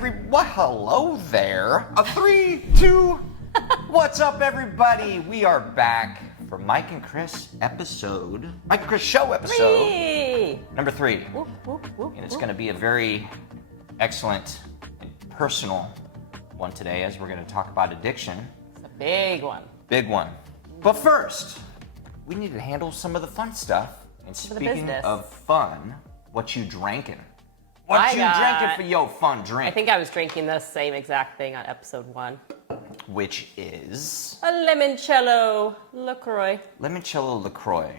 Well, hello there. A 3, 2. What's up, everybody? We are back for Mike and Kris episode. Mike and Kris show episode. Number 3. Whoop, whoop, whoop, and it's going to be a very excellent and personal one today, as we're going to talk about addiction. It's a big one. Big one. But first, we need to handle some of the fun stuff. And speaking of fun, what you drinking? What you drinking for your fun drink? I think I was drinking the same exact thing on episode 1. Which is? A limoncello LaCroix. Limoncello LaCroix.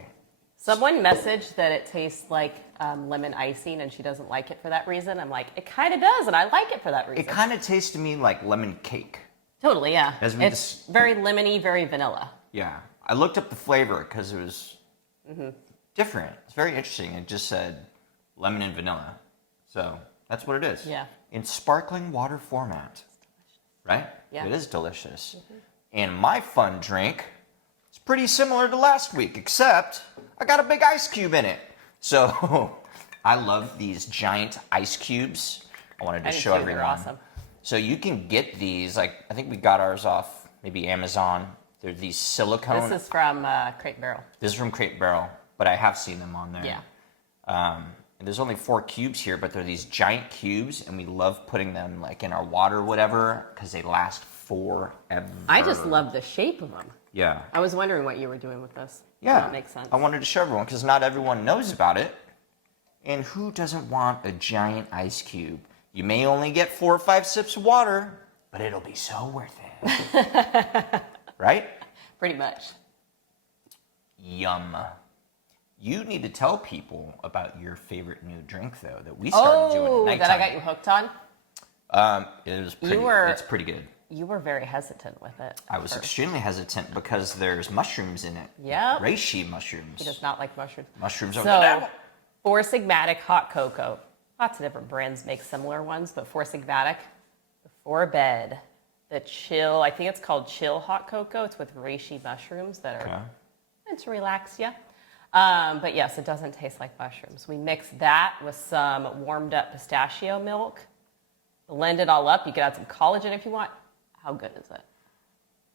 Someone messaged that it tastes like lemon icing and she doesn't like it for that reason. I'm like, it kind of does, and I like it for that reason. It kind of tastes to me like lemon cake. Totally, yeah. It's very lemony, very vanilla. Yeah. I looked up the flavor because it was different. It's very interesting. It just said lemon and vanilla. So that's what it is. Yeah. In sparkling water format. Right? Yeah. It is delicious. And my fun drink is pretty similar to last week, except I got a big ice cube in it. So I love these giant ice cubes. I wanted to show everyone. They're awesome. So you can get these, like, I think we got ours off maybe Amazon. They're these silicone. This is from Crate Barrel. This is from Crate Barrel, but I have seen them on there. Yeah. And there's only 4 cubes here, but they're these giant cubes, and we love putting them like in our water or whatever because they last forever. I just love the shape of them. Yeah. I was wondering what you were doing with this. Yeah. That makes sense. I wanted to show everyone because not everyone knows about it. And who doesn't want a giant ice cube? You may only get 4 or 5 sips of water, but it'll be so worth it. Right? Pretty much. Yum. You need to tell people about your favorite new drink, though, that we started doing at nighttime. That I got you hooked on? It's pretty good. You were very hesitant with it. I was extremely hesitant because there's mushrooms in it. Yep. Reishi mushrooms. He does not like mushrooms. Mushrooms are the devil. Four Sigmatic hot cocoa. Lots of different brands make similar ones, but Four Sigmatic, before bed, the chill, I think it's called chill hot cocoa. It's with reishi mushrooms that are meant to relax you. But yes, it doesn't taste like mushrooms. We mix that with some warmed up pistachio milk, blend it all up. You can add some collagen if you want. How good is it?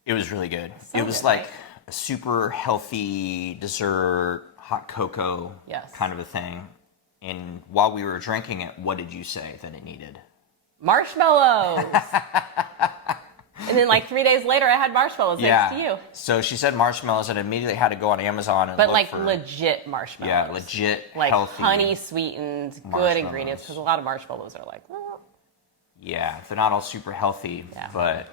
It was really good. So it was good, like right? a super healthy dessert, hot cocoa kind of a thing. And while we were drinking it, what did you say that it needed? Marshmallows. And then like 3 days later, I had marshmallows next to you. So she said marshmallows, and I immediately had to go on Amazon and look for... legit marshmallows. Yeah, legit, like healthy. Honey sweetened, good ingredients, because a lot of marshmallows are like... Yeah, they're not all super healthy, but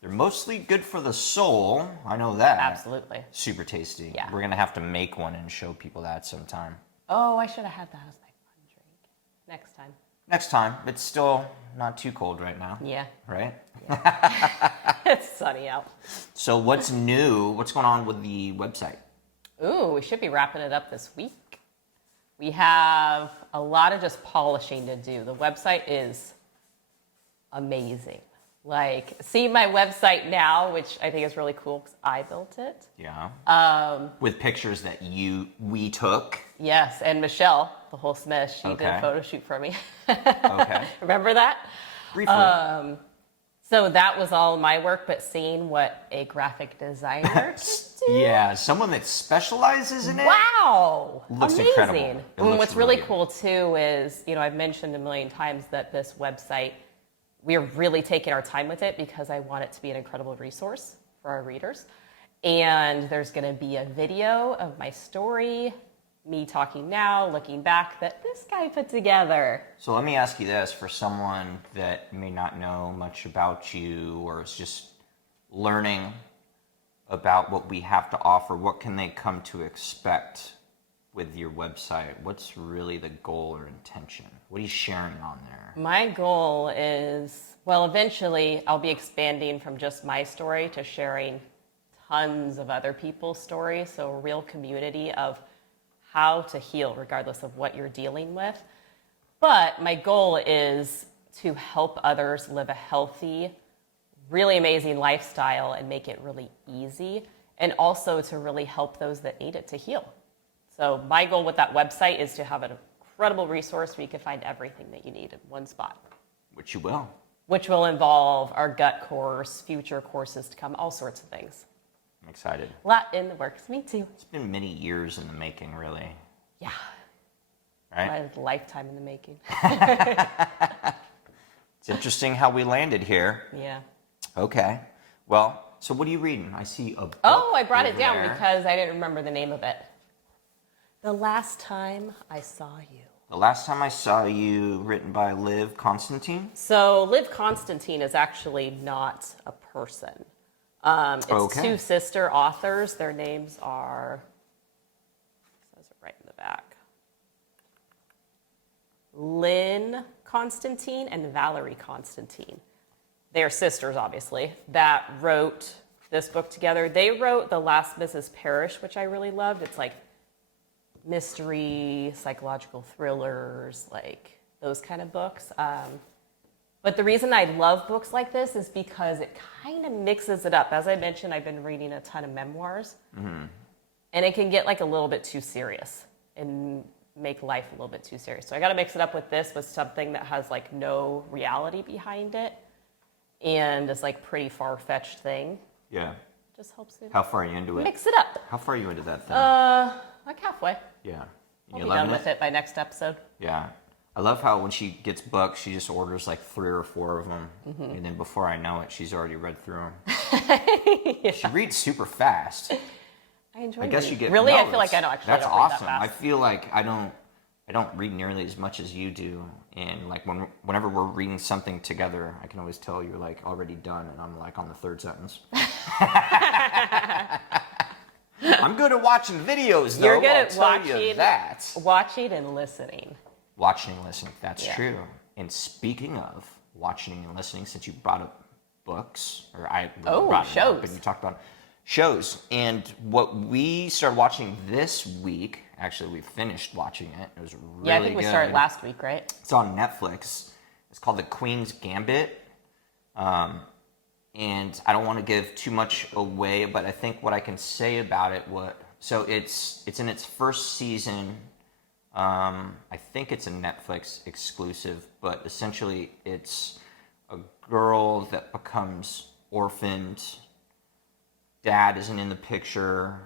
they're mostly good for the soul. I know that. Absolutely. Super tasty. Yeah. We're going to have to make one and show people that sometime. Oh, I should have had that as my fun drink. Next time. Next time. It's still not too cold right now. Yeah. Right? Yeah. It's sunny out. So what's new? What's going on with the website? Ooh, we should be wrapping it up this week. We have a lot of just polishing to do. The website is amazing. Like, see my website now, which I think is really cool because I built it. Yeah. With pictures that we took. Yes, and Michelle, the whole Smish, she did a photo shoot for me. Okay. Remember that? Briefly. So that was all my work, but seeing what a graphic designer can do. Yeah, someone that specializes in it. Wow! Looks amazing. incredible. And what's really cool too is, I've mentioned a million times that this website, we're really taking our time with it because I want it to be an incredible resource for our readers. And there's going to be a video of my story, me talking now, looking back, that this guy put together. So let me ask you this, for someone that may not know much about you or is just learning about what we have to offer, what can they come to expect with your website? What's really the goal or intention? What are you sharing on there? My goal is, eventually I'll be expanding from just my story to sharing tons of other people's stories. So a real community of how to heal regardless of what you're dealing with. But my goal is to help others live a healthy, really amazing lifestyle and make it really easy, and also to really help those that need it to heal. So my goal with that website is to have an incredible resource where you can find everything that you need in one spot. Which you will. which will involve our gut course, future courses to come, all sorts of things. I'm excited. A lot in the works. Me too. It's been many years in the making, really. Yeah. Right? A lifetime in the making. It's interesting how we landed here. Yeah. Okay. Well, so what are you reading? I see a book. Oh, I brought it down there. because I didn't remember the name of it. The Last Time I Saw You. The Last Time I Saw You, written by Liv Constantine. So Liv Constantine is actually not a person. It's Okay. two sister authors. Their names are, it says it right in the back, Lynn Constantine and Valerie Constantine. They are sisters, obviously, that wrote this book together. They wrote The Last Mrs. Parrish, which I really loved. It's like mystery, psychological thrillers, like those kind of books. But the reason I love books like this is because it kind of mixes it up. As I mentioned, I've been reading a ton of memoirs, and it can get like a little bit too serious and make life a little bit too serious. So I got to mix it up with this, with something that has like no reality behind it, and it's like pretty far-fetched thing. Yeah. Just helps it How far are you into it? mix it up. How far are you into that thing? Like halfway. Yeah. I'll You be loving done with it by next episode. Yeah. I love how when she gets books, she just orders like 3 or 4 of them. And then before I know it, she's already read through them. She reads super fast. I enjoy I guess reading. you get Really, I no, feel like I don't actually That's don't read that awesome. fast. I feel like I don't read nearly as much as you do. And like whenever we're reading something together, I can always tell you're like already done, and I'm like on the 3rd sentence. I'm good at watching videos, though. You're good I'll at tell you that. watching and listening. Watching and listening, that's Yeah. true. And speaking of watching and listening, since you brought up books, or I Oh, brought it up, shows. and you talked about shows, and what we started watching this week, actually we finished watching it. It was really Yeah, I think we good. started last week, right? It's on Netflix. It's called The Queen's Gambit. And I don't want to give too much away, but I think what I can say about it, so it's in its first season. I think it's a Netflix exclusive, but essentially it's a girl that becomes orphaned. Dad isn't in the picture.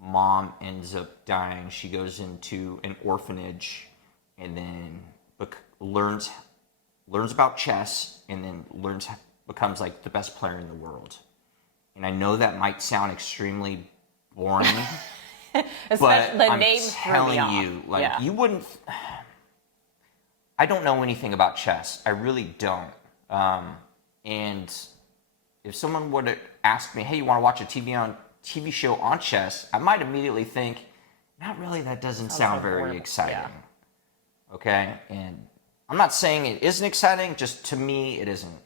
Mom ends up dying. She goes into an orphanage and then learns about chess, and then becomes like the best player in the world. And I know that might sound extremely boring, but the I'm name threw me telling off. you, like Yeah. you wouldn't. I don't know anything about chess. I really don't. And if someone would have asked me, "Hey, you want to watch a TV show on chess?" I might immediately think, "Not really. That doesn't sound so very boring." exciting." Yeah. Okay, and I'm not saying it isn't exciting. Just to me, it isn't.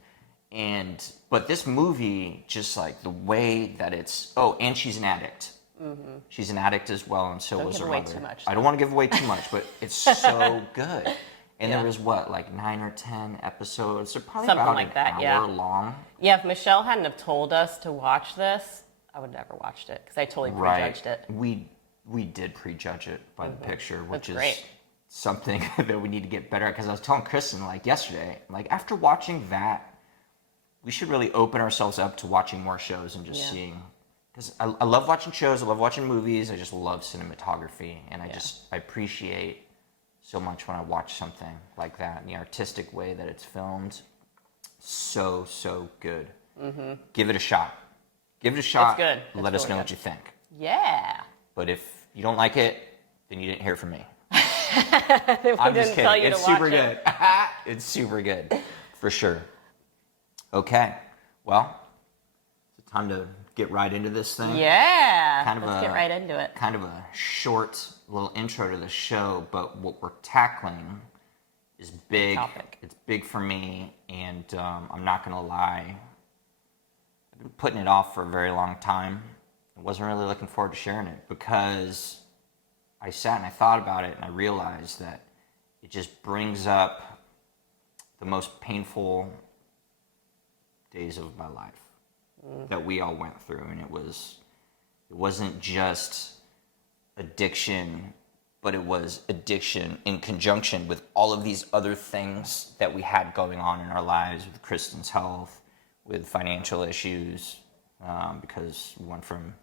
But this movie, just like the way that it's. Oh, and she's an addict. Mm-hmm. She's an addict as well, and so Don't was give her away mother. too much. I don't want to give away too much, but it's so good. And Yeah. there was like 9 or 10 episodes. They're probably Something about like an that, hour yeah. long. Yeah, if Michelle hadn't have told us to watch this, I would never watched it because I totally prejudged it. We did prejudge it by the picture, which That's is great. something that we need to get better at. Because I was telling Kristen like yesterday, like after watching that, we should really open ourselves up to watching more shows and just Yeah. seeing. Because I love watching shows, I love watching movies, I just love cinematography, and I appreciate so much when I watch something like that and the artistic way that it's filmed. So good. Mm-hmm. Give it a shot. Give it a shot. good. It's Let us really know good. what you think. Yeah. But if you don't like it, then you didn't hear from me. We I'm didn't just kidding. tell you It's to watch super it. good. It's super good, for sure. Okay, well, it's time to get right into this thing. Yeah. Kind of Let's get right into it. Kind of a short little intro to the show, but what we're tackling is big. topic. It's big for me, and I'm not going to lie. I've been putting it off for a very long time. I wasn't really looking forward to sharing it because I sat and I thought about it, and I realized that it just brings up the most painful days of my life that we all went through, and it wasn't just addiction, but it was addiction in conjunction with all of these other things that we had going on in our lives, with Kristen's health, with financial issues, because we went from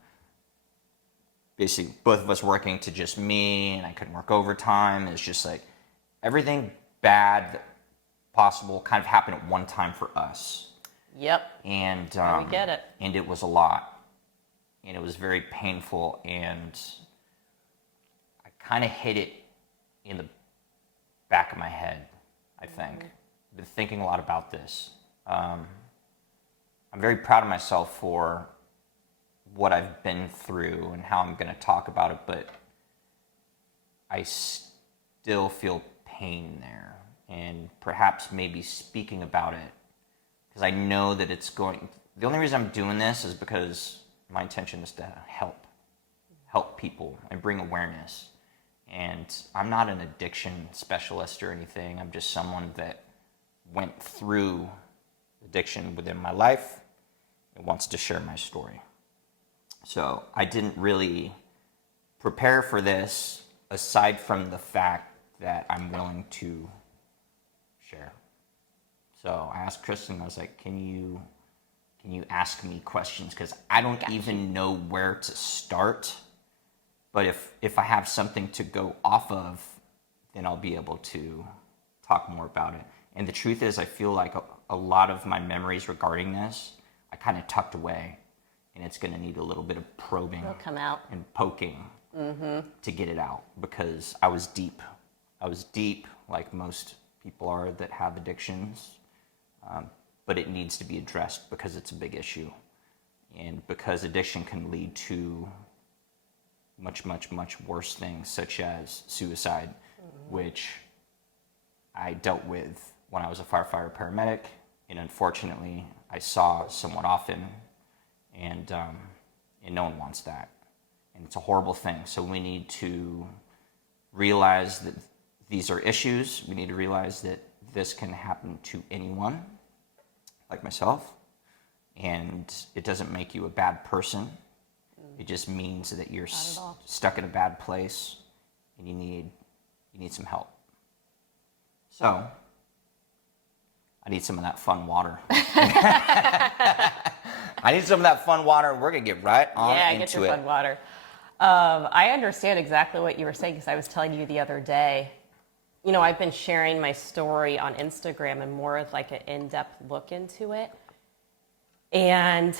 basically both of us working to just me, and I couldn't work overtime. It's just like everything bad possible kind of happened at one time for us. Yep. And we get it. And it was a lot, and it was very painful, and I kind of hit it in the back of my head, I think. I've been thinking a lot about this. I'm very proud of myself for what I've been through and how I'm going to talk about it, but I still feel pain there, and perhaps maybe speaking about it, because I know that it's going. The only reason I'm doing this is because my intention is to help people and bring awareness. And I'm not an addiction specialist or anything. I'm just someone that went through addiction within my life and wants to share my story. So I didn't really prepare for this aside from the fact that I'm willing to share. So I asked Kristen, I was like, can you ask me questions? Because I don't even know where to start. But if I have something to go off of, then I'll be able to talk more about it. And the truth is, I feel like a lot of my memories regarding this, I kind of tucked away. And it's going to need a little bit of probing. It'll come out. And poking to get it out, because I was deep. I was deep, like most people are that have addictions. But it needs to be addressed because it's a big issue. And because addiction can lead to much, much, much worse things, such as suicide, which I dealt with when I was a firefighter paramedic. And unfortunately, I saw somewhat often. And no one wants that. And it's a horrible thing. So we need to realize that these are issues. We need to realize that this can happen to anyone, like myself. And it doesn't make you a bad person. It just means that you're stuck in a bad place and you need some help. So I need some of that fun water. I need some of that fun water. We're going to get right on into it. Yeah, get your fun water. I understand exactly what you were saying, because I was telling you the other day, I've been sharing my story on Instagram and more of like an in-depth look into it. And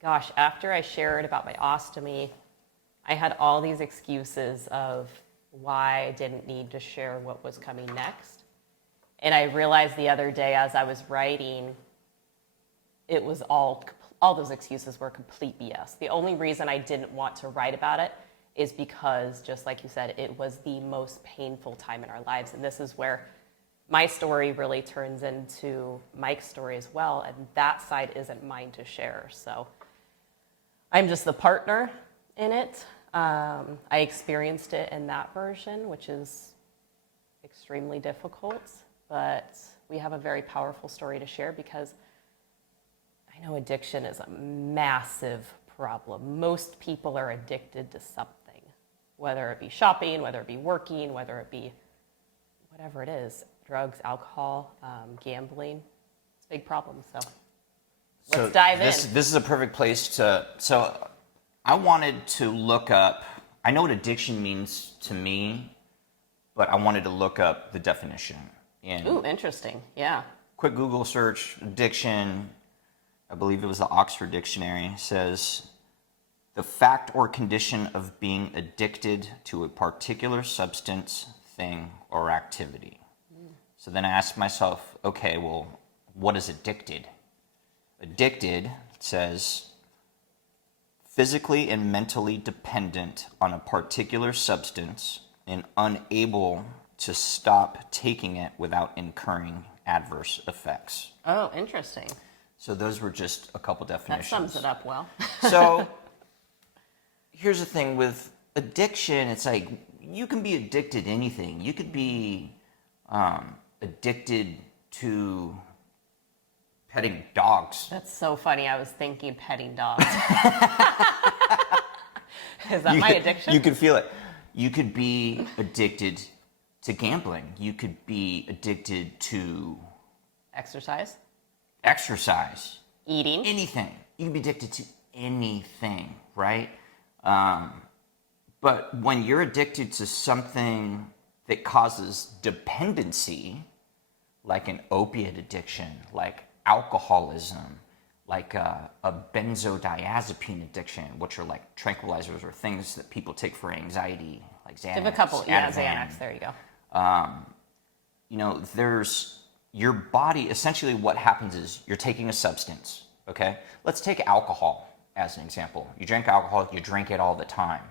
gosh, after I shared about my ostomy, I had all these excuses of why I didn't need to share what was coming next. And I realized the other day as I was writing, it was all those excuses were complete BS. The only reason I didn't want to write about it is because, just like you said, it was the most painful time in our lives. And this is where my story really turns into Mike's story as well. And that side isn't mine to share. So I'm just the partner in it. I experienced it in that version, which is extremely difficult. But we have a very powerful story to share, because I know addiction is a massive problem. Most people are addicted to something, whether it be shopping, whether it be working, whether it be whatever it is, drugs, alcohol, gambling. It's a big problem. So let's dive in. This is a perfect place to. So I wanted to look up. I know what addiction means to me, but I wanted to look up the definition. Ooh, interesting. Yeah. Quick Google search, addiction. I believe it was the Oxford Dictionary, says the fact or condition of being addicted to a particular substance, thing, or activity. So then I asked myself, okay, well, what is addicted? Addicted, it says, physically and mentally dependent on a particular substance and unable to stop taking it without incurring adverse effects. Oh, interesting. So those were just a couple definitions. That sums it up well. So here's the thing with addiction. It's like you can be addicted to anything. You could be addicted to petting dogs. That's so funny. I was thinking petting dogs. Is that my addiction? You can feel it. You could be addicted to gambling. You could be addicted to Exercise, exercise, eating. anything. You can be addicted to anything, right? But when you're addicted to something that causes dependency, like an opiate addiction, like alcoholism, like a benzodiazepine addiction, which are like tranquilizers or things that people take for anxiety, like Xanax. Give a couple, yeah, Ativan. Xanax, there you go. There's your body, essentially what happens is you're taking a substance, okay? Let's take alcohol as an example. You drink alcohol, you drink it all the time.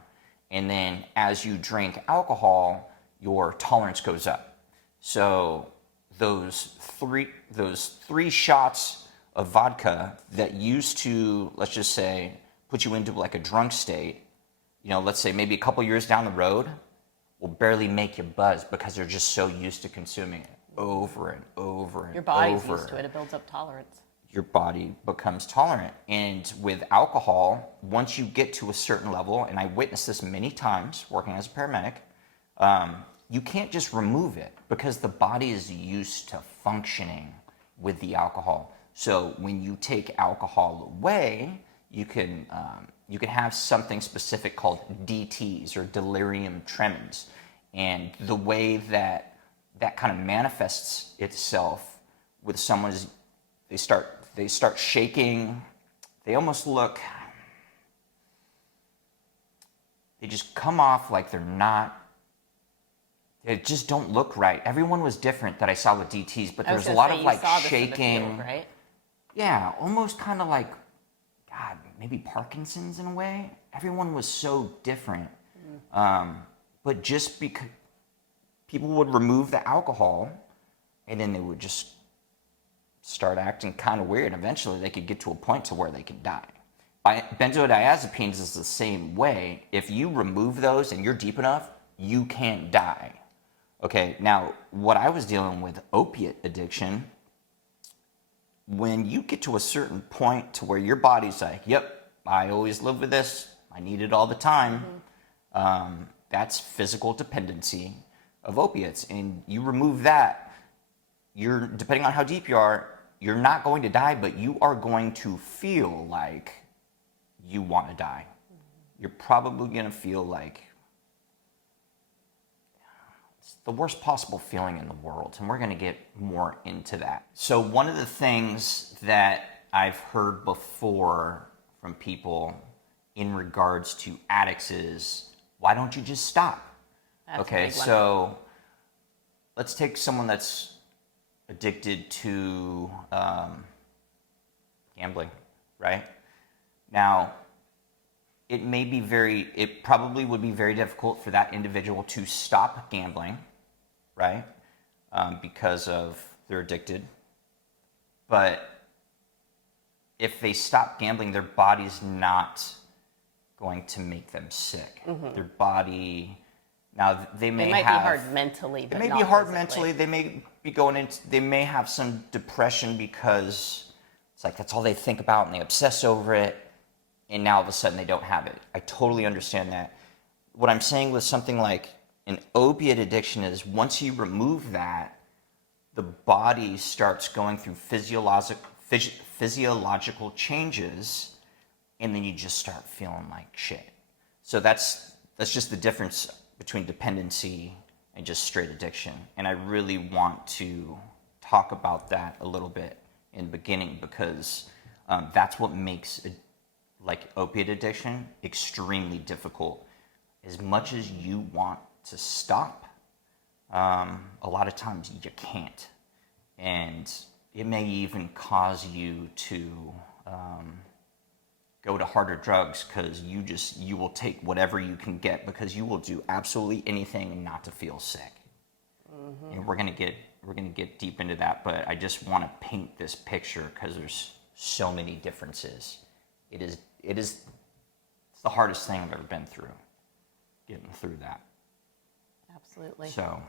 And then as you drink alcohol, your tolerance goes up. So those three shots of vodka that used to, let's just say, put you into like a drunk state, let's say maybe a couple years down the road, will barely make you buzz because they're just so used to consuming it over and over and Your body's over. used to it. It builds up tolerance. Your body becomes tolerant. And with alcohol, once you get to a certain level, and I witnessed this many times working as a paramedic, you can't just remove it because the body is used to functioning with the alcohol. So when you take alcohol away, you can have something specific called DTs or delirium tremens. And the way that kind of manifests itself with someone is they start shaking. They almost look, they just come off like they just don't look right. Everyone was different that I saw with DTs, but there's a lot of like shaking. Field, right? Yeah, almost kind of like, God, maybe Parkinson's in a way. Everyone was so different. But just because people would remove the alcohol and then they would just start acting kind of weird. Eventually they could get to a point to where they could die. Benzodiazepines is the same way. If you remove those and you're deep enough, you can't die. Okay, now what I was dealing with opiate addiction, when you get to a certain point to where your body's like, yep, I always live with this, I need it all the time, that's physical dependency of opiates. And you remove that, you're, depending on how deep you are, you're not going to die, but you are going to feel like you want to die. You're probably going to feel like it's the worst possible feeling in the world, and we're going to get more into that. So one of the things that I've heard before from people in regards to addicts is, why don't you just stop? That's okay, so let's take someone that's addicted to gambling, right? Now, it probably would be very difficult for that individual to stop gambling, right? Because they're addicted. But if they stop gambling, their body's not going to make them sick. Their body, now they may be hard mentally, but it may not be hard physically. mentally. They may be they may have some depression because it's like that's all they think about and they obsess over it. And now all of a sudden they don't have it. I totally understand that. What I'm saying with something like an opiate addiction is once you remove that, the body starts going through physiological changes, and then you just start feeling like shit. So that's just the difference between dependency and just straight addiction. And I really want to talk about that a little bit in the beginning because that's what makes like opiate addiction extremely difficult. As much as you want to stop, a lot of times you can't. And it may even cause you to go to harder drugs because you will take whatever you can get because you will do absolutely anything not to feel sick. And we're gonna get deep into that, but I just want to paint this picture because there's so many differences. It's the hardest thing I've ever been through, getting through that. Absolutely. So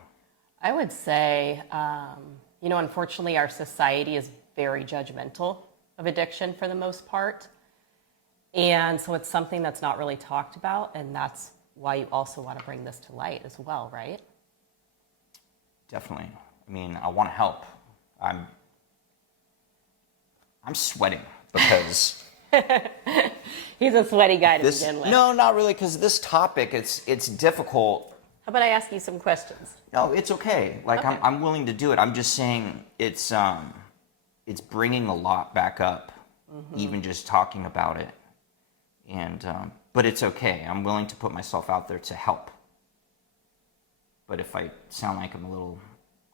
I would say, unfortunately, our society is very judgmental of addiction for the most part. And so it's something that's not really talked about, and that's why you also want to bring this to light as well, right? Definitely. I mean, I want to help. I'm sweating because He's a sweaty guy to begin with. no, not really, because this topic, it's difficult. How about I ask you some questions? No, it's okay. Like, Okay. I'm willing to do it. I'm just saying it's bringing a lot back up, even just talking about it. And but it's okay. I'm willing to put myself out there to help. But if I sound like I'm a little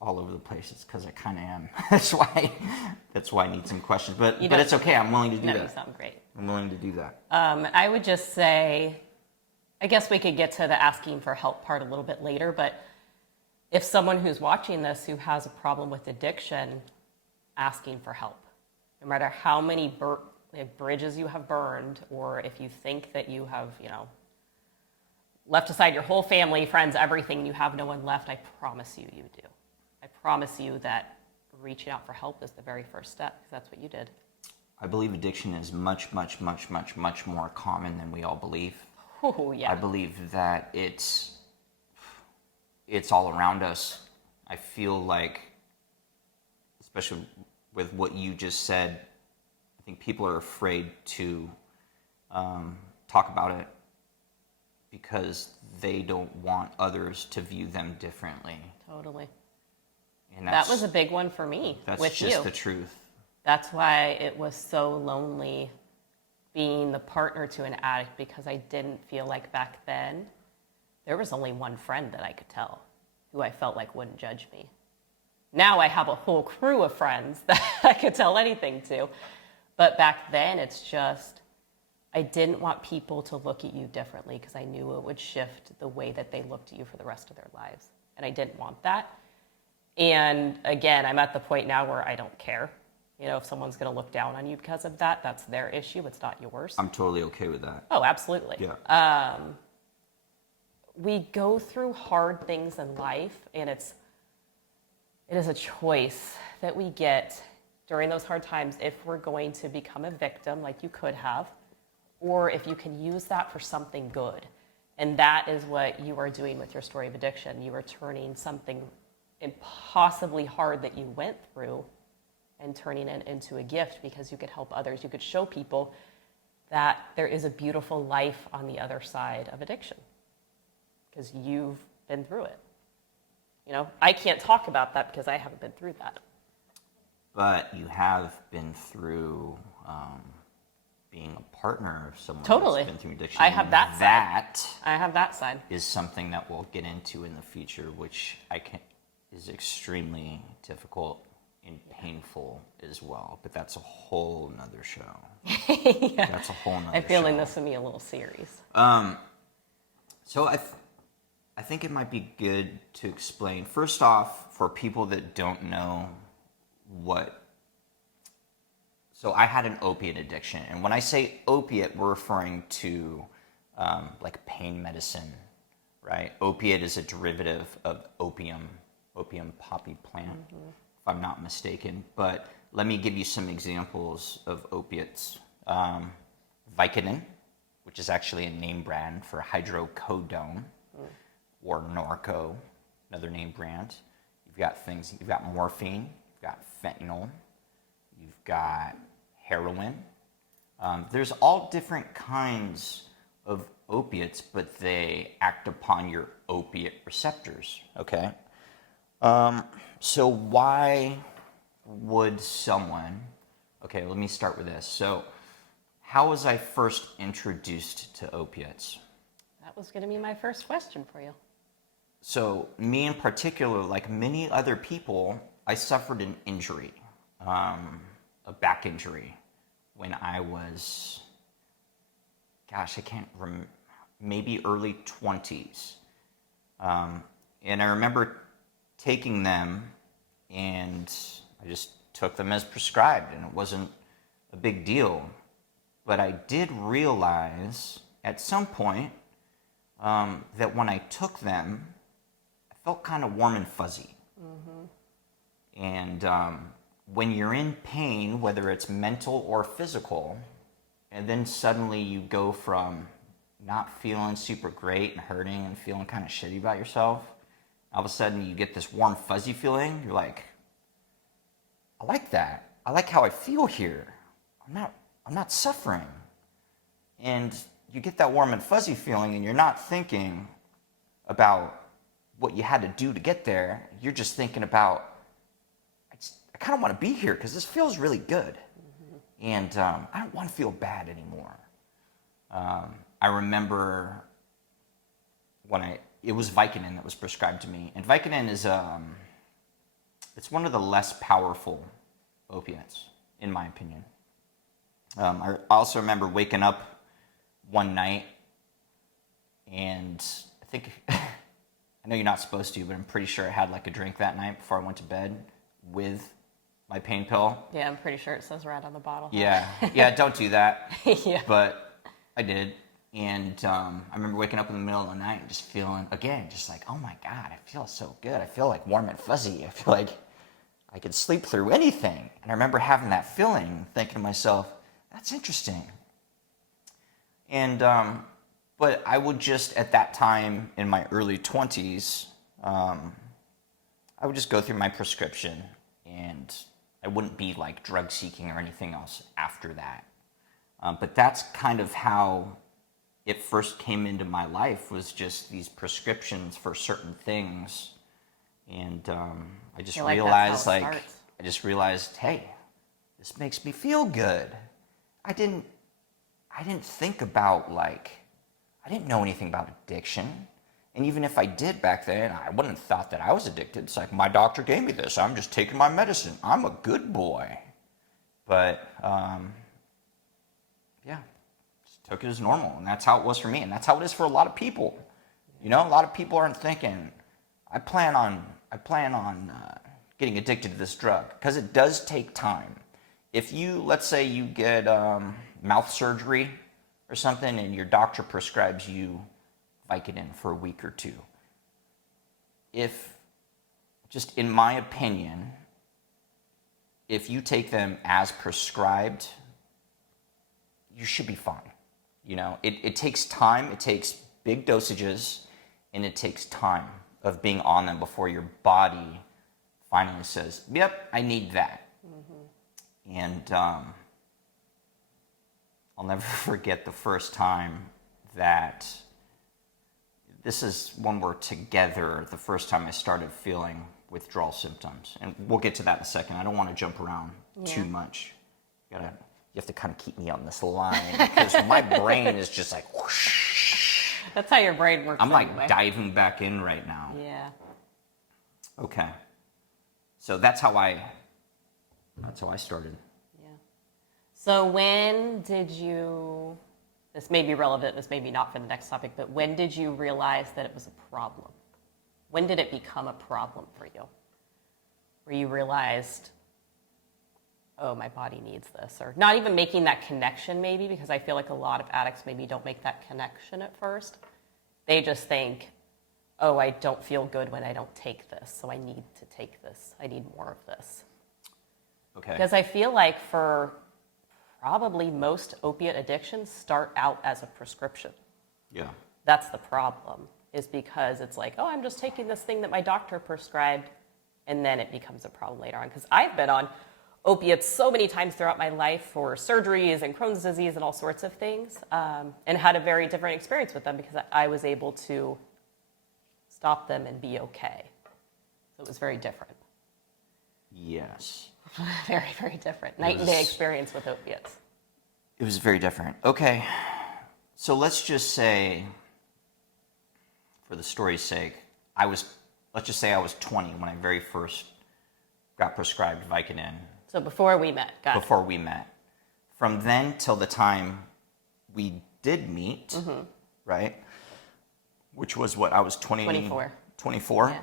all over the place, it's because I kind of am. That's why I need some questions. But it's okay. I'm willing to do that. No, you sound great. I'm willing to do that. I would just say, I guess we could get to the asking for help part a little bit later, but if someone who's watching this who has a problem with addiction, asking for help, no matter how many bridges you have burned, or if you think that you have, left aside your whole family, friends, everything, you have no one left, I promise you, you do. I promise you that reaching out for help is the very first step, because that's what you did. I believe addiction is much, much, much, much, much more common than we all believe. Oh, yeah. I believe that it's all around us. I feel like, especially with what you just said, I think people are afraid to talk about it because they don't want others to view them differently. Totally. And That was a big one for me that's with just you. the truth. That's why it was so lonely being the partner to an addict, because I didn't feel like back then there was only one friend that I could tell who I felt like wouldn't judge me. Now I have a whole crew of friends that I could tell anything to. But back then it's just, I didn't want people to look at you differently because I knew it would shift the way that they looked at you for the rest of their lives. And I didn't want that. And again, I'm at the point now where I don't care. If someone's going to look down on you because of that, that's their issue. It's not yours. I'm totally okay with that. Oh, absolutely. Yeah. We go through hard things in life, and it is a choice that we get during those hard times if we're going to become a victim like you could have, or if you can use that for something good. And that is what you are doing with your story of addiction. You are turning something impossibly hard that you went through and turning it into a gift, because you could help others. You could show people that there is a beautiful life on the other side of addiction, because you've been through it. I can't talk about that because I haven't been through that. But you have been through being a partner of someone Totally. who's been through addiction. I have that side. That I have that side. is something that we'll get into in the future, which is extremely difficult and painful as well. But that's a whole nother show. Yeah. That's a whole nother I feel in show. this to be a little series. So I think it might be good to explain, first off, for people that don't know so I had an opiate addiction. And when I say opiate, we're referring to like pain medicine, right? Opiate is a derivative of opium poppy plant, if I'm not mistaken. But let me give you some examples of opiates. Vicodin, which is actually a name brand for hydrocodone, or Norco, another name brand. You've got morphine, you've got fentanyl, you've got heroin. There's all different kinds of opiates, but they act upon your opiate receptors, okay? So why would someone, okay, let me start with this. So how was I first introduced to opiates? That was going to be my first question for you. So me in particular, like many other people, I suffered an injury, a back injury, when I was, I can't remember, maybe early 20s. And I remember taking them, and I just took them as prescribed, and it wasn't a big deal. But I did realize at some point that when I took them, I felt kind of warm and fuzzy. Mm-hmm. And when you're in pain, whether it's mental or physical, and then suddenly you go from not feeling super great and hurting and feeling kind of shitty about yourself. All of a sudden you get this warm, fuzzy feeling. You're like, I like that. I like how I feel here. I'm not suffering. And you get that warm and fuzzy feeling, and you're not thinking about what you had to do to get there. You're just thinking about, I kind of want to be here because this feels really good. And I don't want to feel bad anymore. I remember when it was Vicodin that was prescribed to me. And Vicodin is, it's one of the less powerful opiates, in my opinion. I also remember waking up one night, and I think, I know you're not supposed to, but I'm pretty sure I had like a drink that night before I went to bed with my pain pill. Yeah, I'm pretty sure it says right on the bottle. Yeah, don't do that. Yeah. But I did. And I remember waking up in the middle of the night and just feeling, again, just like, oh my God, I feel so good. I feel like warm and fuzzy. I feel like I could sleep through anything. And I remember having that feeling, thinking to myself, that's interesting. And, but I would just, at that time in my early 20s, I would just go through my prescription, and I wouldn't be like drug seeking or anything else after that. But that's kind of how it first came into my life, was just these prescriptions for certain things. And I just realized, hey, this makes me feel good. I didn't think about, like, I didn't know anything about addiction. And even if I did back then, I wouldn't have thought that I was addicted. It's like, my doctor gave me this. I'm just taking my medicine. I'm a good boy. But, yeah, just took it as normal. And that's how it was for me. And that's how it is for a lot of people. You know, a lot of people aren't thinking, I plan on getting addicted to this drug. Because it does take time. If you, let's say you get mouth surgery or something, and your doctor prescribes you Vicodin for a week or two. If, just in my opinion, if you take them as prescribed, you should be fine. You know, it takes time, it takes big dosages, and it takes time of being on them before your body finally says, yep, I need that. Mm-hmm. And I'll never forget the first time that, this is when we're together, the first time I started feeling withdrawal symptoms. And we'll get to that in a second. I don't want to jump around too much. You have to kind of keep me on this line, because my brain is just like whoosh. That's how your brain works. I'm like diving back in right now. Yeah. Okay. So that's how I started. Yeah. So when did you, this may be relevant, this may be not for the next topic, but when did you realize that it was a problem? When did it become a problem for you? Where you realized, oh, my body needs this, or not even making that connection maybe, because I feel like a lot of addicts maybe don't make that connection at first. They just think, oh, I don't feel good when I don't take this, so I need to take this. I need more of this. Okay. Because I feel like for probably most opiate addictions start out as a prescription. Yeah. That's the problem, is because it's like, oh, I'm just taking this thing that my doctor prescribed, and then it becomes a problem later on. Because I've been on opiates so many times throughout my life for surgeries and Crohn's disease and all sorts of things, and had a very different experience with them because I was able to stop them and be okay. So it was very different. Yes. Very, very different. Night and day experience with opiates. It was very different. Okay. So let's just say, for the story's sake, let's just say I was 20 when I very first got prescribed Vicodin. So before we met, Before we met. From then till the time we did meet, right? Which was what, I was 24. 24? Yeah.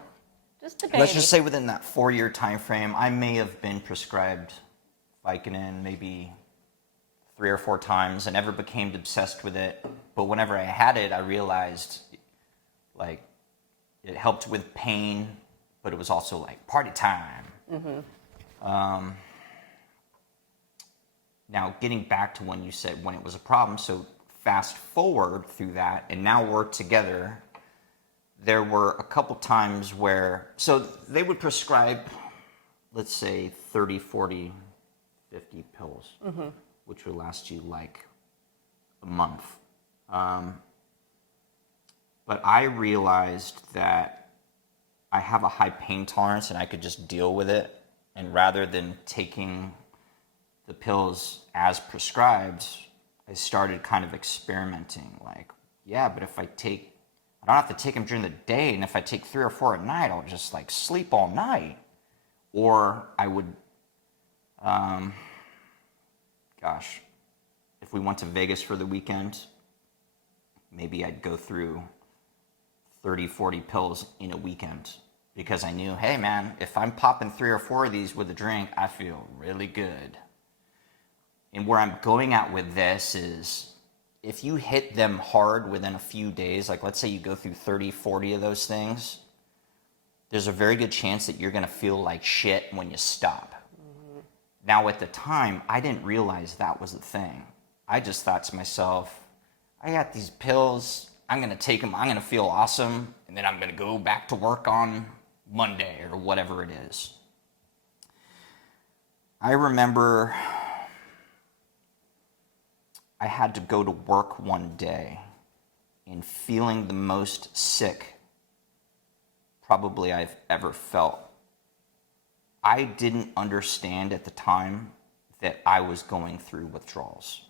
Just a baby. Let's just say within that 4-year time frame, I may have been prescribed Vicodin maybe 3 or 4 times. I never became obsessed with it. But whenever I had it, I realized, like, it helped with pain, but it was also like party time. Now, getting back to when you said when it was a problem, so fast forward through that, and now we're together. There were a couple times where, so they would prescribe, let's say 30, 40, 50 pills, which would last you like a month. But I realized that I have a high pain tolerance and I could just deal with it. And rather than taking the pills as prescribed, I started kind of experimenting. Like, yeah, but if I don't have to take them during the day. And if I take 3 or 4 at night, I'll just like sleep all night. Or I would, if we went to Vegas for the weekend, maybe I'd go through 30, 40 pills in a weekend because I knew, hey man, if I'm popping 3 or 4 of these with a drink, I feel really good. And where I'm going at with this is if you hit them hard within a few days, like let's say you go through 30, 40 of those things, there's a very good chance that you're going to feel like shit when you stop. Mm-hmm. Now at the time, I didn't realize that was the thing. I just thought to myself, I got these pills, I'm going to take them, I'm going to feel awesome, and then I'm going to go back to work on Monday or whatever it is. I remember I had to go to work one day and feeling the most sick probably I've ever felt. I didn't understand at the time that I was going through withdrawals.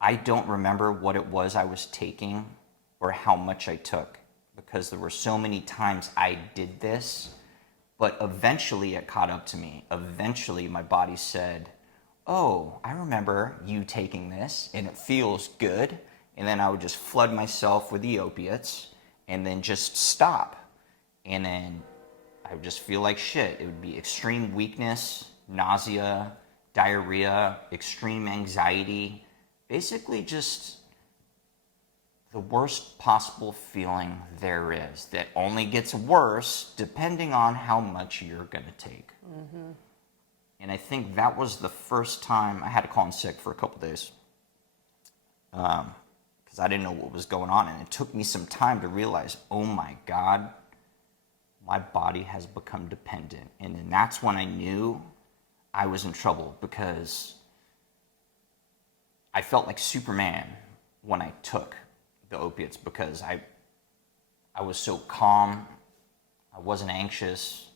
I don't remember what it was I was taking or how much I took because there were so many times I did this, but eventually it caught up to me. Eventually my body said, oh, I remember you taking this and it feels good. And then I would just flood myself with the opiates and then just stop. And then I would just feel like shit. It would be extreme weakness, nausea, diarrhea, extreme anxiety, basically just the worst possible feeling there is that only gets worse depending on how much you're going to take. Mm-hmm. And I think that was the first time I had to call in sick for a couple days because I didn't know what was going on. And it took me some time to realize, oh my God, my body has become dependent. And then that's when I knew I was in trouble because I felt like Superman when I took the opiates because I was so calm. I wasn't anxious.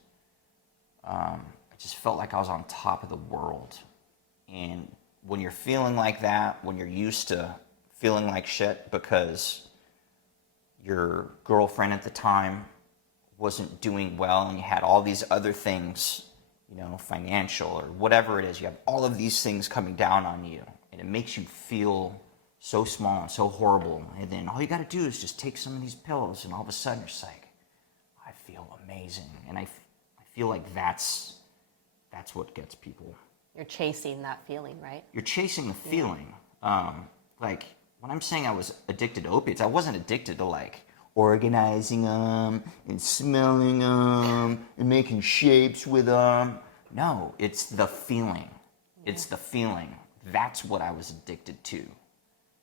I just felt like I was on top of the world. And when you're feeling like that, when you're used to feeling like shit because your girlfriend at the time wasn't doing well and you had all these other things, you know, financial or whatever it is, you have all of these things coming down on you and it makes you feel so small and so horrible. And then all you got to do is just take some of these pills and all of a sudden you're just like, I feel amazing. And I feel like that's what gets people. You're chasing that feeling, right? You're chasing the feeling. Like when I'm saying I was addicted to opiates, I wasn't addicted to like organizing them and smelling them and making shapes with them. No, it's the feeling. Yeah. It's the feeling. That's what I was addicted to.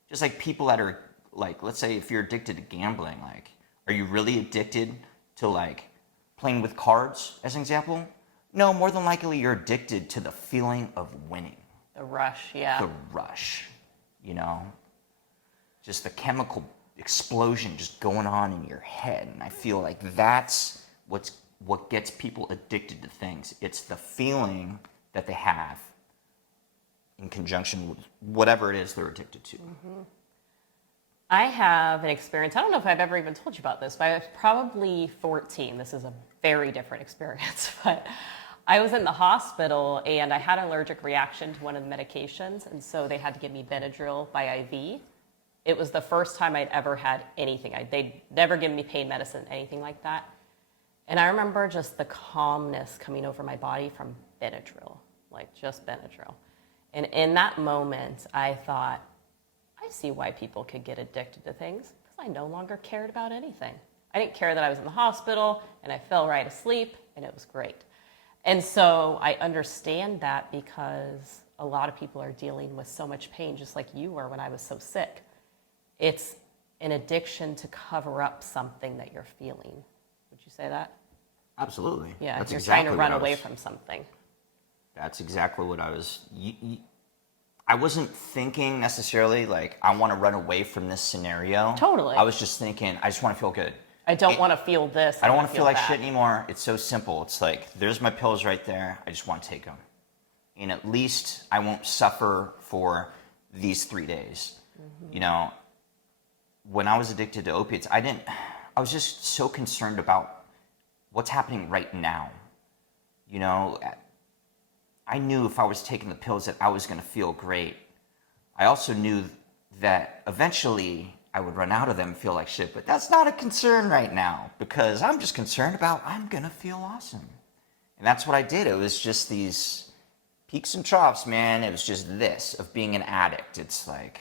Just like people that are like, let's say if you're addicted to gambling, like, are you really addicted to like playing with cards as an example? No, more than likely you're addicted to the feeling of winning. The rush, yeah. The rush, you know? Just the chemical explosion just going on in your head. And I feel like that's what gets people addicted to things. It's the feeling that they have in conjunction with whatever it is they're addicted to. Mm-hmm. I have an experience, I don't know if I've ever even told you about this, but I was probably 14. This is a very different experience, but I was in the hospital and I had an allergic reaction to one of the medications, and so they had to give me Benadryl by IV. It was the first time I'd ever had anything. They'd never given me pain medicine, anything like that. And I remember just the calmness coming over my body from Benadryl, like just Benadryl. And in that moment, I thought, I see why people could get addicted to things because I no longer cared about anything. I didn't care that I was in the hospital and I fell right asleep and it was great. And so I understand that because a lot of people are dealing with so much pain, just like you were when I was so sick. It's an addiction to cover up something that you're feeling. Would you say that? Absolutely. Yeah, That's you're exactly trying to what run I away was- from something. That's exactly what I was. I wasn't thinking necessarily like I want to run away from this scenario. Totally. I was just thinking I just want to feel good. I don't want to feel this. I don't want to feel like that. shit anymore. It's so simple. It's like there's my pills right there. I just want to take them, and at least I won't suffer for these 3 days. You know, when I was addicted to opiates, I was just so concerned about what's happening right now. You know, I knew if I was taking the pills that I was going to feel great. I also knew that eventually I would run out of them and feel like shit, but that's not a concern right now because I'm just concerned about I'm going to feel awesome. And that's what I did. It was just these peaks and troughs, man. It was just this of being an addict. It's like,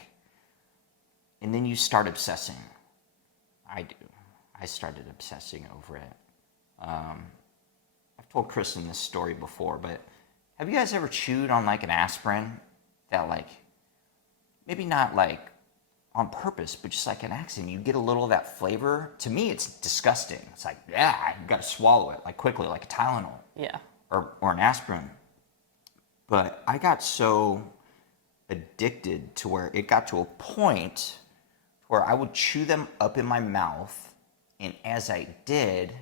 and then you start obsessing. I do. I started obsessing over it. I've told Kristen this story before, but have you guys ever chewed on like an aspirin that like, maybe not like on purpose, but just like an accident, you get a little of that flavor? To me, it's disgusting. It's like, yeah, you got to swallow it like quickly, like a Tylenol. Yeah. Or an aspirin. But I got so addicted to where it got to a point where I would chew them up in my mouth, and as I did,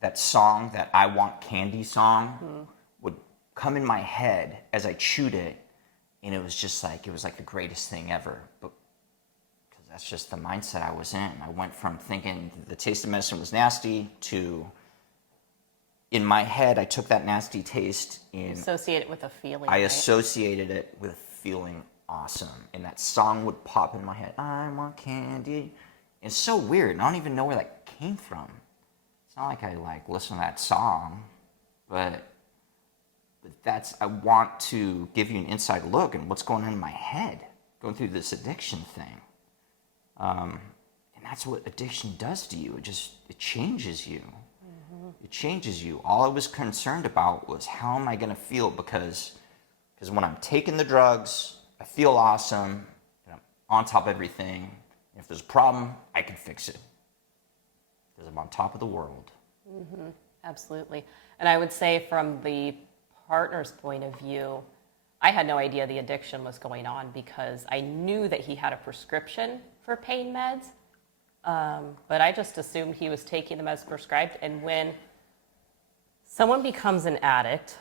that song, that I Want Candy song, would come in my head as I chewed it, and it was like the greatest thing ever. But because that's just the mindset I was in. I went from thinking the taste of medicine was nasty to, in my head, I took that nasty taste and Associate it with a feeling. I right? associated it with feeling awesome. And that song would pop in my head, I want candy. It's so weird. And I don't even know where that came from. It's not like I like listen to that song, but I want to give you an inside look at what's going on in my head, going through this addiction thing. And that's what addiction does to you. It changes you. It changes you. All I was concerned about was how am I going to feel, because when I'm taking the drugs, I feel awesome, and I'm on top of everything. And if there's a problem, I can fix it because I'm on top of the world. Mm-hmm. Absolutely. And I would say from the partner's point of view, I had no idea the addiction was going on because I knew that he had a prescription for pain meds, but I just assumed he was taking them as prescribed. And when someone becomes an addict,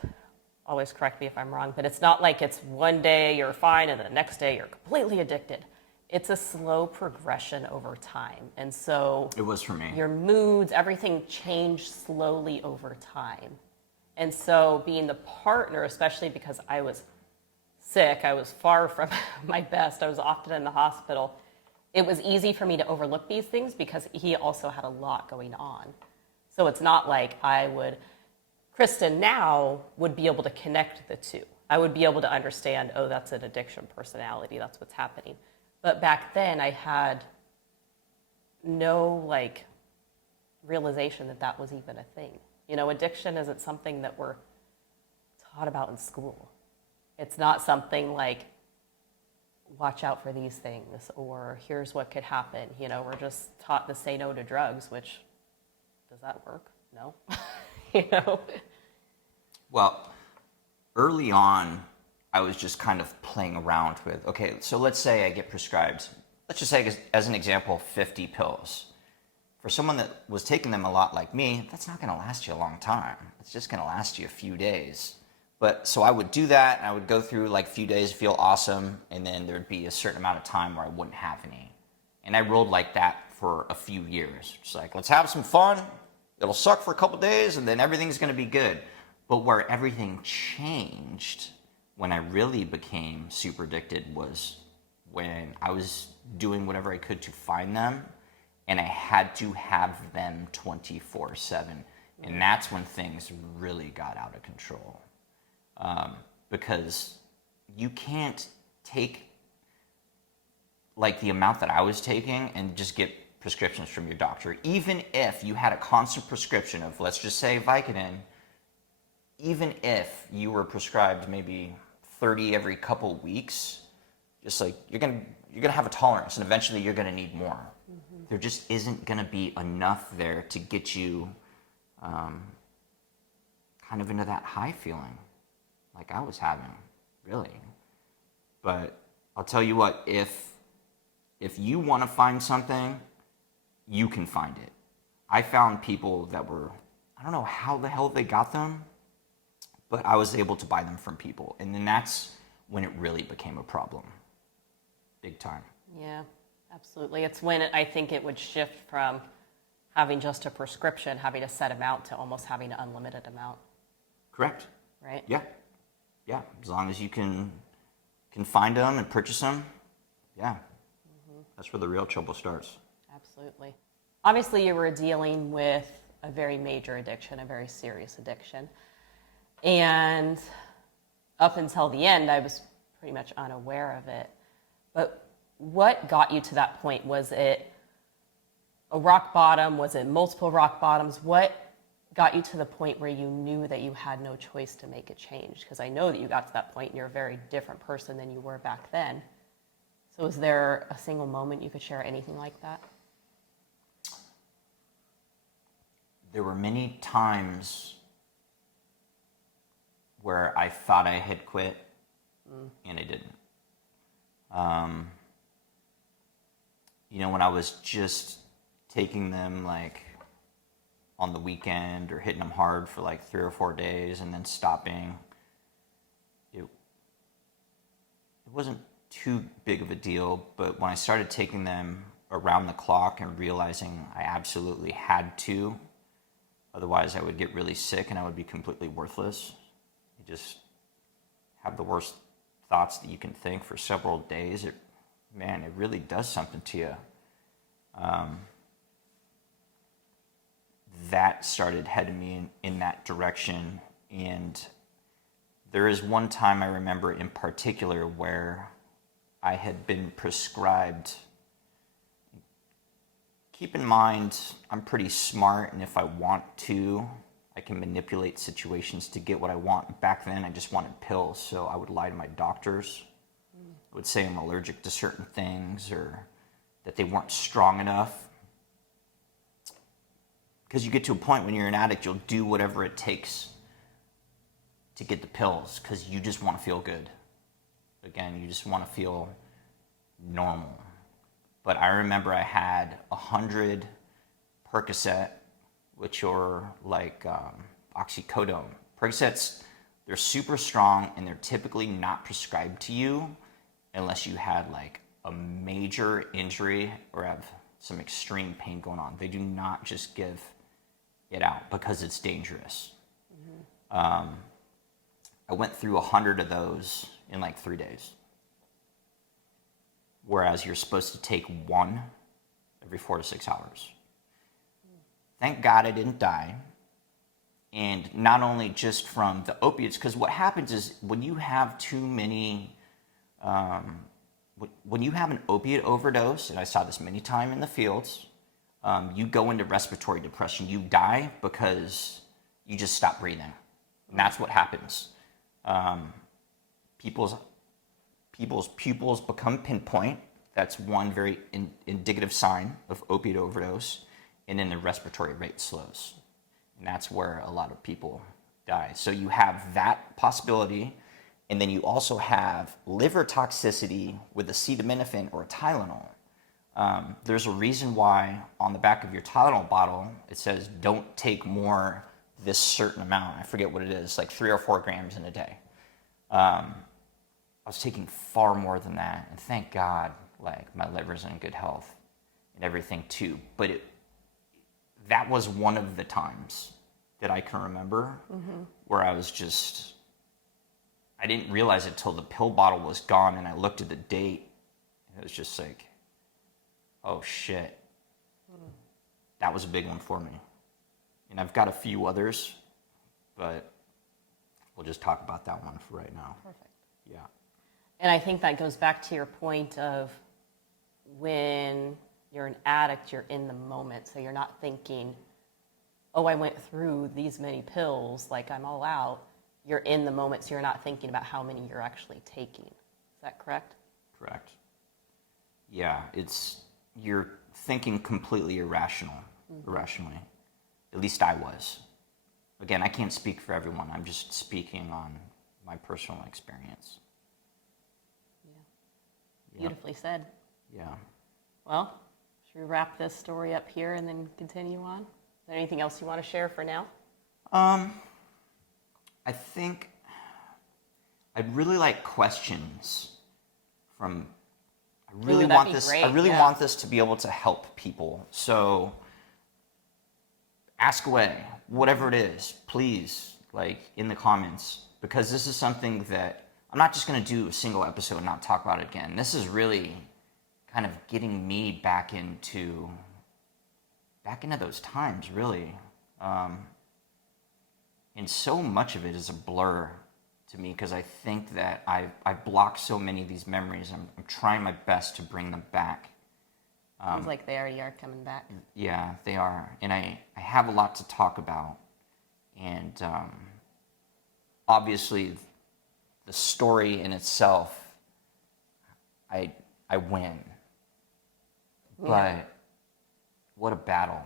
always correct me if I'm wrong, but it's not like it's one day you're fine and the next day you're completely addicted. It's a slow progression over time. And so It was for me. your moods, everything changed slowly over time. And so being the partner, especially because I was sick, I was far from my best, I was often in the hospital, it was easy for me to overlook these things because he also had a lot going on. So it's not like Kristen now would be able to connect the two. I would be able to understand, oh, that's an addiction personality, that's what's happening. But back then I had no realization that was even a thing. You know, addiction isn't something that we're taught about in school. It's not something like, watch out for these things, or here's what could happen. You know, we're just taught to say no to drugs, which, does that work? No. You know? Well, early on, I was just kind of playing around with, okay, so let's say I get prescribed, let's just say as an example, 50 pills. For someone that was taking them a lot like me, that's not going to last you a long time. It's just going to last you a few days. But so I would do that, and I would go through like a few days, feel awesome, and then there'd be a certain amount of time where I wouldn't have any. And I rolled like that for a few years. Just like, let's have some fun. It'll suck for a couple days, and then everything's going to be good. But where everything changed when I really became super addicted was when I was doing whatever I could to find them, and I had to have them 24/7. And that's when things really got out of control. Because you can't take like the amount that I was taking and just get prescriptions from your doctor. Even if you had a constant prescription of, let's just say, Vicodin, even if you were prescribed maybe 30 every couple weeks, just like you're gonna have a tolerance, and eventually you're gonna need more. There just isn't gonna be enough there to get you kind of into that high feeling like I was having, really. But I'll tell you what, if you want to find something, you can find it. I found people that were, I don't know how the hell they got them, but I was able to buy them from people. And then that's when it really became a problem. Big time. Yeah, absolutely. It's when I think it would shift from having just a prescription, having a set amount, to almost having an unlimited amount. Correct. Right? Yeah. Yeah. As long as you can find them and purchase them, yeah. That's where the real trouble starts. Absolutely. Obviously, you were dealing with a very major addiction, a very serious addiction. And up until the end, I was pretty much unaware of it. But what got you to that point? Was it a rock bottom? Was it multiple rock bottoms? What got you to the point where you knew that you had no choice to make a change? Because I know that you got to that point and you're a very different person than you were back then. So is there a single moment you could share, anything like that? There were many times where I thought I had quit and I didn't. When I was just taking them like on the weekend or hitting them hard for like 3 or 4 days and then stopping, it wasn't too big of a deal. But when I started taking them around the clock and realizing I absolutely had to, otherwise I would get really sick and I would be completely worthless. You just have the worst thoughts that you can think for several days. It really does something to you. That started heading me in that direction. And there is one time I remember in particular where I had been prescribed. Keep in mind, I'm pretty smart, and if I want to, I can manipulate situations to get what I want. Back then, I just wanted pills, so I would lie to my doctors. I would say I'm allergic to certain things or that they weren't strong enough. Because you get to a point when you're an addict, you'll do whatever it takes to get the pills because you just want to feel good. Again, you just want to feel normal. But I remember I had 100 Percocet, which are like oxycodone. Percocets, they're super strong and they're typically not prescribed to you unless you had like a major injury or have some extreme pain going on. They do not just give it out because it's dangerous. I went through 100 of those in like 3 days. Whereas you're supposed to take one every 4 to 6 hours. Thank God I didn't die. And not only just from the opiates, because what happens is when you have too many, when you have an opiate overdose, and I saw this many times in the fields, you go into respiratory depression. You die because you just stop breathing. And that's what happens. People's pupils become pinpoint. That's one very indicative sign of opiate overdose. And then the respiratory rate slows. And that's where a lot of people die. So you have that possibility. And then you also have liver toxicity with acetaminophen or Tylenol. There's a reason why on the back of your Tylenol bottle, it says don't take more this certain amount. I forget what it is, like 3 or 4 grams in a day. I was taking far more than that. And thank God, like my liver's in good health and everything too. But that was one of the times that I can remember where I was just, I didn't realize it till the pill bottle was gone and I looked at the date and it was just like, oh shit. That was a big one for me. And I've got a few others, but we'll just talk about that one for right now. Perfect. Yeah. And I think that goes back to your point of when you're an addict, you're in the moment. So you're not thinking, oh, I went through these many pills, like I'm all out. you're in the moment, so you're not thinking about how many you're actually taking. Is that correct? Correct. Yeah, you're thinking completely irrationally. At least I was. Again, I can't speak for everyone. I'm just speaking on my personal experience. Yeah. Beautifully said. Yeah. Well, should we wrap this story up here and then continue on? Is there anything else you want to share for now? I think I'd really like questions from. I really want this. Great. I really want this to be able to help people. So ask away, whatever it is, please, like in the comments, because this is something that I'm not just going to do a single episode and not talk about it again. This is really kind of getting me back into those times, really. And so much of it is a blur to me because I think that I've blocked so many of these memories. I'm trying my best to bring them back. Sounds like they already are coming back. Yeah, they are. And I have a lot to talk about. And obviously, the story in itself, I win. Yeah. But what a battle.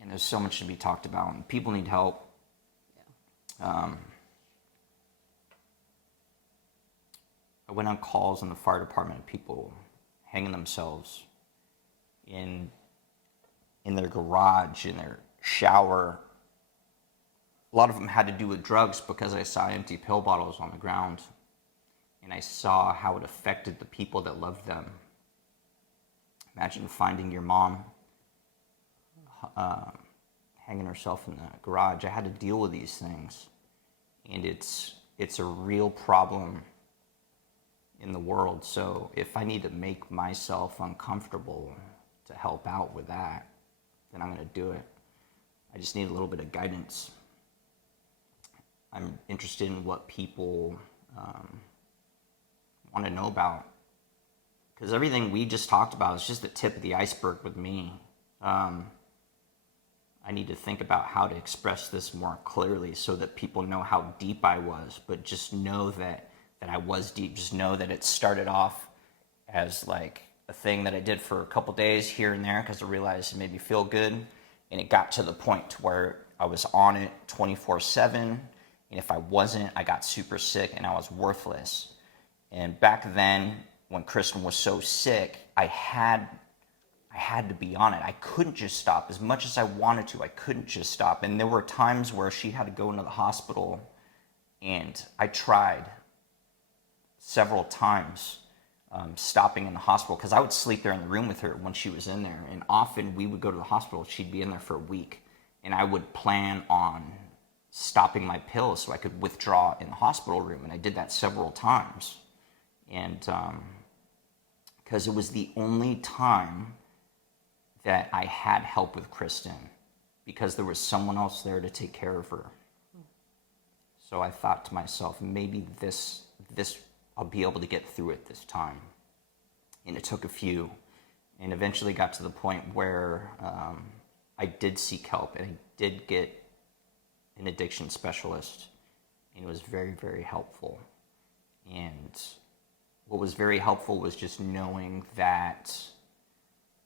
And there's so much to be talked about. And people need help. I went on calls in the fire department of people hanging themselves in their garage, in their shower. A lot of them had to do with drugs because I saw empty pill bottles on the ground. And I saw how it affected the people that loved them. Imagine finding your mom hanging herself in the garage. I had to deal with these things. And it's a real problem in the world. So if I need to make myself uncomfortable to help out with that, then I'm going to do it. I just need a little bit of guidance. I'm interested in what people want to know about. Because everything we just talked about is just the tip of the iceberg with me. I need to think about how to express this more clearly so that people know how deep I was, but just know that I was deep. Just know that it started off as like a thing that I did for a couple days here and there because I realized it made me feel good. And it got to the point to where I was on it 24/7. And if I wasn't, I got super sick and I was worthless. And back then, when Kristen was so sick, I had to be on it. I couldn't just stop. As much as I wanted to, I couldn't just stop. And there were times where she had to go into the hospital, and I tried several times stopping in the hospital because I would sleep there in the room with her when she was in there. And often we would go to the hospital. She'd be in there for a week, and I would plan on stopping my pills so I could withdraw in the hospital room. And I did that several times. And because it was the only time that I had help with Kristen because there was someone else there to take care of her. So I thought to myself, maybe this I'll be able to get through it this time. And it took a few, and eventually got to the point where I did seek help, and I did get an addiction specialist, and it was very, very helpful. And what was very helpful was just knowing that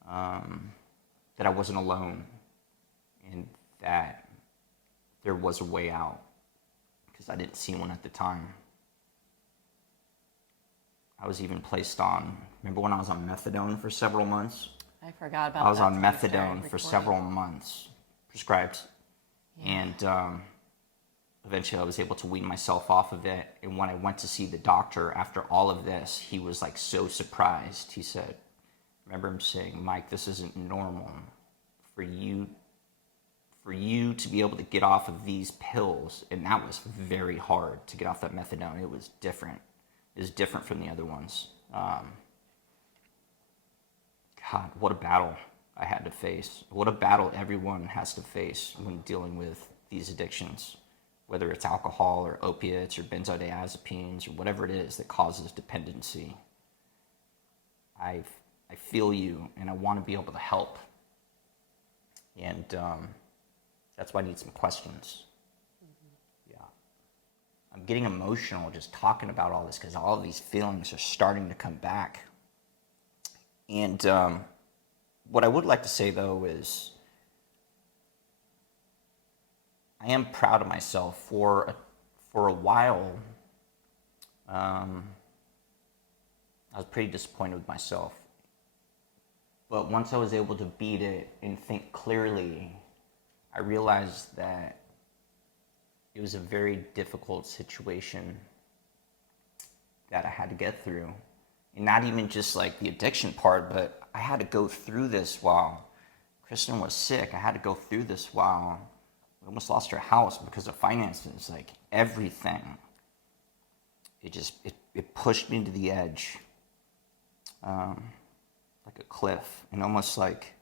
that I wasn't alone and that there was a way out because I didn't see one at the time. I was even placed on, remember when I was on methadone for several months? I forgot about that. I was on methadone for several months, prescribed. Yeah. And eventually I was able to wean myself off of it. And when I went to see the doctor after all of this, he was like so surprised. He said, I remember him saying, Mike, this isn't normal for you to be able to get off of these pills. And that was very hard to get off that methadone. It was different. It was different from the other ones. God, what a battle I had to face. What a battle everyone has to face when dealing with these addictions, whether it's alcohol or opiates or benzodiazepines or whatever it is that causes dependency. I feel you, and I want to be able to help. And that's why I need some questions. Yeah. I'm getting emotional just talking about all this because all of these feelings are starting to come back. And what I would like to say, though, is I am proud of myself. For a while, I was pretty disappointed with myself. But once I was able to beat it and think clearly, I realized that it was a very difficult situation that I had to get through. And not even just like the addiction part, but I had to go through this while Kristen was sick. I had to go through this while we almost lost our house because of finances, like everything. It pushed me to the edge, like a cliff, and almost like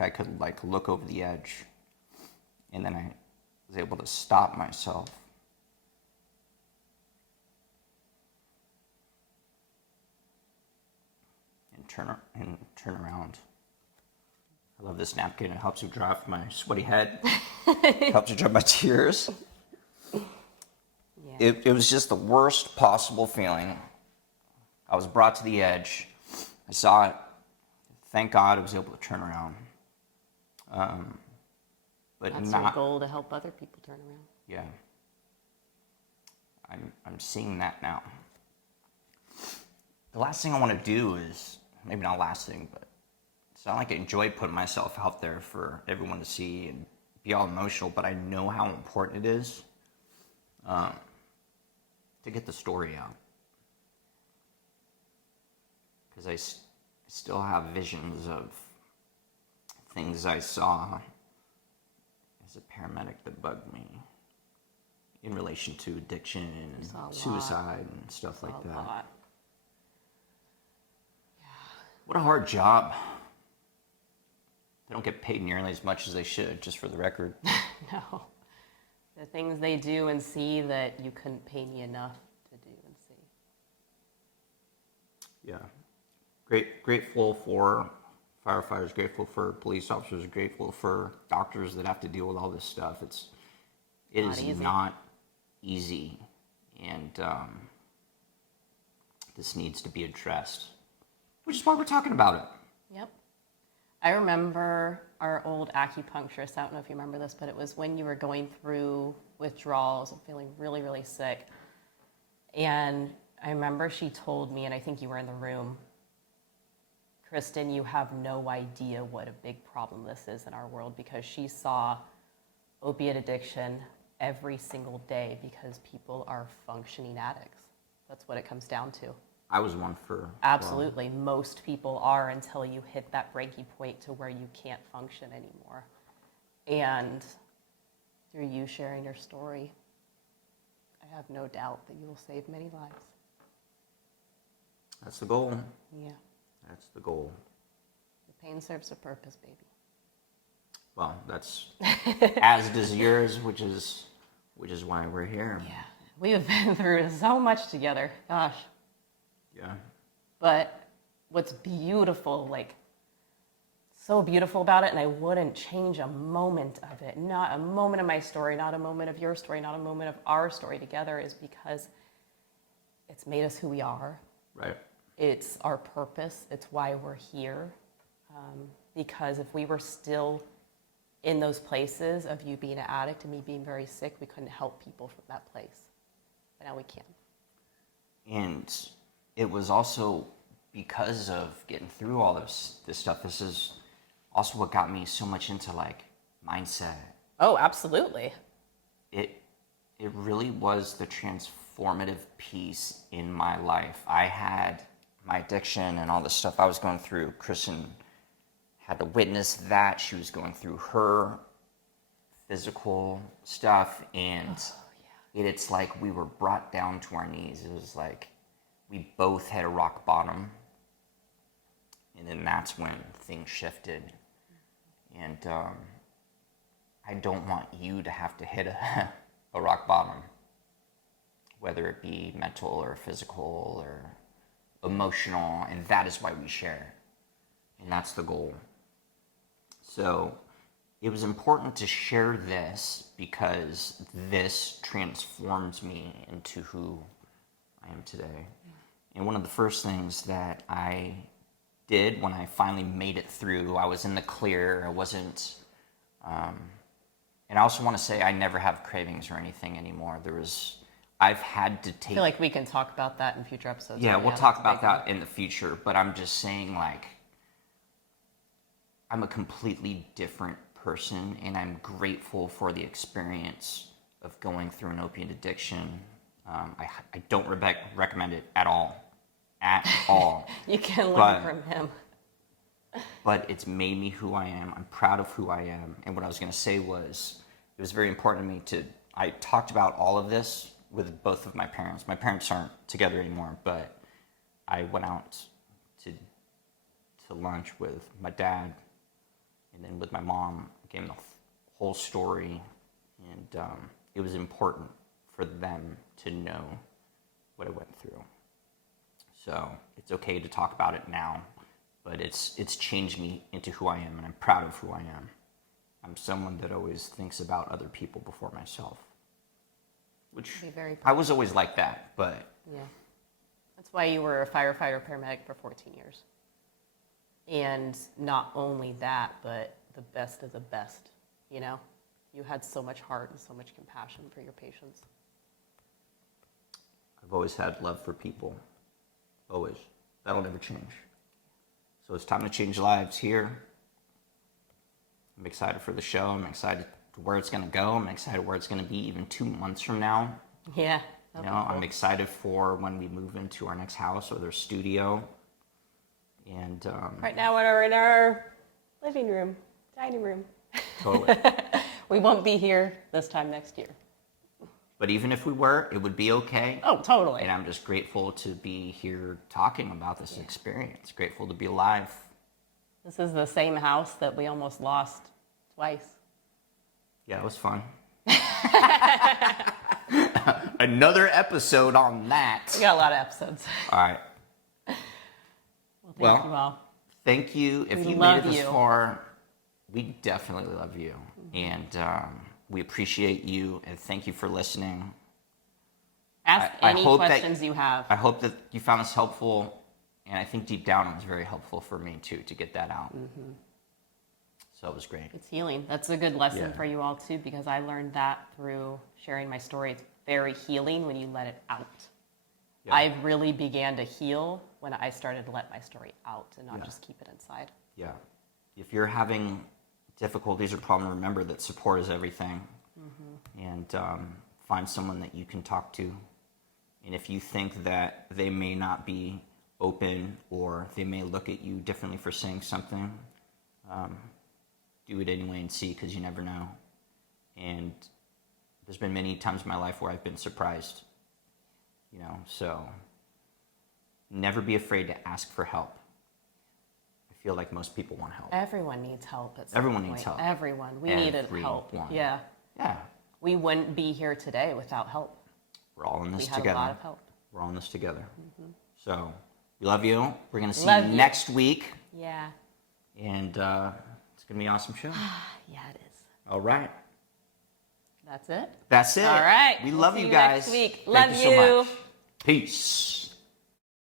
I could like look over the edge, and then I was able to stop myself. And turn around. I love this napkin. It helps me dry off my sweaty head. Helps me dry my tears. Yeah. It was just the worst possible feeling. I was brought to the edge. I saw it. Thank God I was able to turn around. But That's your goal, to help other people turn around. Yeah. I'm seeing that now. The last thing I want to do is, maybe not last thing, but it's not like I enjoy putting myself out there for everyone to see and be all emotional, but I know how important it is to get the story out. Because I still have visions of things I saw as a paramedic that bugged me in relation to addiction and suicide and stuff like that. Lot. What a hard job. They don't get paid nearly as much as they should, just for the record. No. The things they do and see that you couldn't pay me enough to do and see. Yeah. Grateful for firefighters, grateful for police officers, grateful for doctors that have to deal with all this stuff. It is not easy, and this needs to be addressed, which is why we're talking about it. Yep. I remember our old acupuncturist, I don't know if you remember this, but it was when you were going through withdrawals and feeling really, really sick. And I remember she told me, and I think you were in the room, Kristen, you have no idea what a big problem this is in our world, because she saw opiate addiction every single day because people are functioning addicts. That's what it comes down to. I was one for... Absolutely. Most people are, until you hit that breaking point to where you can't function anymore. And through you sharing your story, I have no doubt that you will save many lives. That's the goal. Yeah. That's the goal. The pain serves a purpose, baby. Well, that's as does yours, which is why we're here. Yeah. We have been through so much together. Gosh. Yeah. But what's beautiful, like, so beautiful about it, and I wouldn't change a moment of it, not a moment of my story, not a moment of your story, not a moment of our story together, is because it's made us who we are. Right. It's our purpose. It's why we're here. Because if we were still in those places of you being an addict and me being very sick, we couldn't help people from that place. But now we can. And it was also because of getting through all this stuff. This is also what got me so much into like mindset. Oh, absolutely. It really was the transformative piece in my life. I had my addiction and all the stuff I was going through. Kristen had to witness that. She was going through her physical stuff, and it's like we were brought down to our knees. It was like we both hit a rock bottom, and then that's when things shifted. And I don't want you to have to hit a rock bottom, whether it be mental or physical or emotional, and that is why we share, and that's the goal. So it was important to share this because this transformed me into who I am today. And one of the first things that I did when I finally made it through, I was in the clear. I wasn't, and I also want to say I never have cravings or anything anymore. I've had to I take. feel like we can talk about that in future episodes. Yeah, but we'll that's talk a about big that one. in the future. But I'm just saying, like, I'm a completely different person, and I'm grateful for the experience of going through an opiate addiction. I don't recommend it at all. At all. You can learn But- from him. But it's made me who I am. I'm proud of who I am. And what I was going to say was, it was very important to me I talked about all of this with both of my parents. My parents aren't together anymore, but I went out to lunch with my dad and then with my mom. I gave them the whole story, and it was important for them to know what I went through. So it's okay to talk about it now, but it's changed me into who I am, and I'm proud of who I am. I'm someone that always thinks about other people before myself, which Be very I was always like that, but Yeah. That's why you were a firefighter paramedic for 14 years. And not only that, but the best of the best, you know? You had so much heart and so much compassion for your patients. I've always had love for people. Always. That'll never change. So it's time to change lives here. I'm excited for the show. I'm excited where it's going to go. I'm excited where it's going to be even 2 months from now. Yeah. You know, I'm excited for when we move into our next house or their studio. And Right now we're in our living room, dining room. totally. We won't be here this time next year. But even if we were, it would be okay. Oh, totally. And I'm just grateful to be here talking about this experience. Grateful to be alive. This is the same house that we almost lost twice. Yeah, it was fun. Another episode on that. We got a lot of episodes. All right. Well, Well, thank you all. thank you. If We you made love it this you. far, we definitely love you. And we appreciate you. And thank you for listening. Ask I any hope that- questions you have. I hope that you found this helpful. And I think deep down it was very helpful for me, too, to get that out. So it was great. It's healing. That's a good lesson Yeah. for you all too, because I learned that through sharing my story. It's very healing when you let it out. Yeah. I really began to heal when I started to let my story out and not Yeah. just keep it inside. Yeah. If you're having difficulties or problems, remember that support is everything. And find someone that you can talk to. And if you think that they may not be open or they may look at you differently for saying something, do it anyway and see, because you never know. And there's been many times in my life where I've been surprised, you know, so never be afraid to ask for help. I feel like most people want help. Everyone needs help at some Everyone point. needs help. Everyone. We needed help. Everyone. Yeah. Yeah, We wouldn't be here today without help. we're all in We this had together. a lot of help. We're all in this together. So we love you. We're going to see Love you you. next week. Yeah. And it's going to be an awesome show. Yeah, it is. All right. That's it. That's it. All right. We We'll love see you you guys. next week. Thank Love you so you. much. Peace.